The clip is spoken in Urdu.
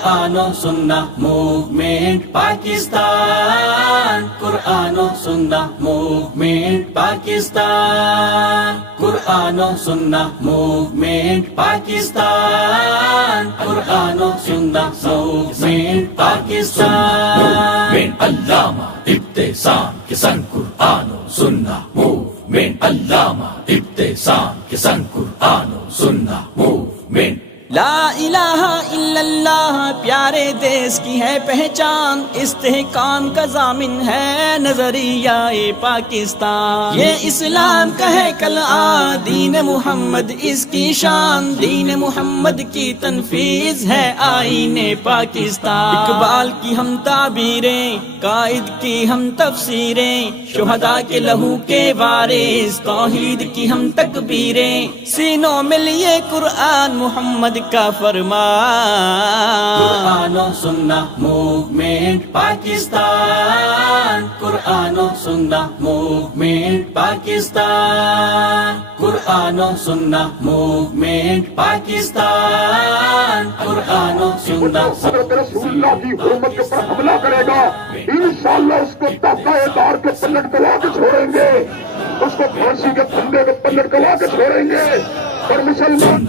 قرآن و سنہ موومنٹ پاکستان، قرآن و سنہ موومنٹ پاکستان، قرآن و سنہ موومنٹ پاکستان، قرآن و سنہ موومنٹ پاکستان۔ علامہ ابتسام کے سنگ قرآن و سنہ موومنٹ، علامہ ابتسام کے سنگ قرآن و سنہ موومنٹ۔ لا الہ الا اللہ پیارے دیس کی ہے پہچان، استحکام کا ضامن ہے نظریہ پاکستان۔ یہ اسلام کا ہے کلام، دین محمد اس کی شان، دین محمد کی تنفیذ ہے آئین پاکستان۔ اقبال کی ہم تعبیریں، قائد کی ہم تفسیریں، شہداء کے لہو کے وارث، توحید کی ہم تکبیریں، سینوں میں لیے قرآن محمد کا فرمان۔ قرآن و سنہ موومنٹ پاکستان، قرآن و سنہ موومنٹ پاکستان، قرآن و سنہ موومنٹ پاکستان، قرآن و سنہ۔ حضرت رسول اللہ کی حرمت کے پر حملہ کرے گا، انشاءاللہ اس کو تختۂ دار کے پلٹ گوا کے چھوڑیں گے، اس کو پھانسی کے پھندے کے پلٹ گوا کے چھوڑیں گے، اور مسلمان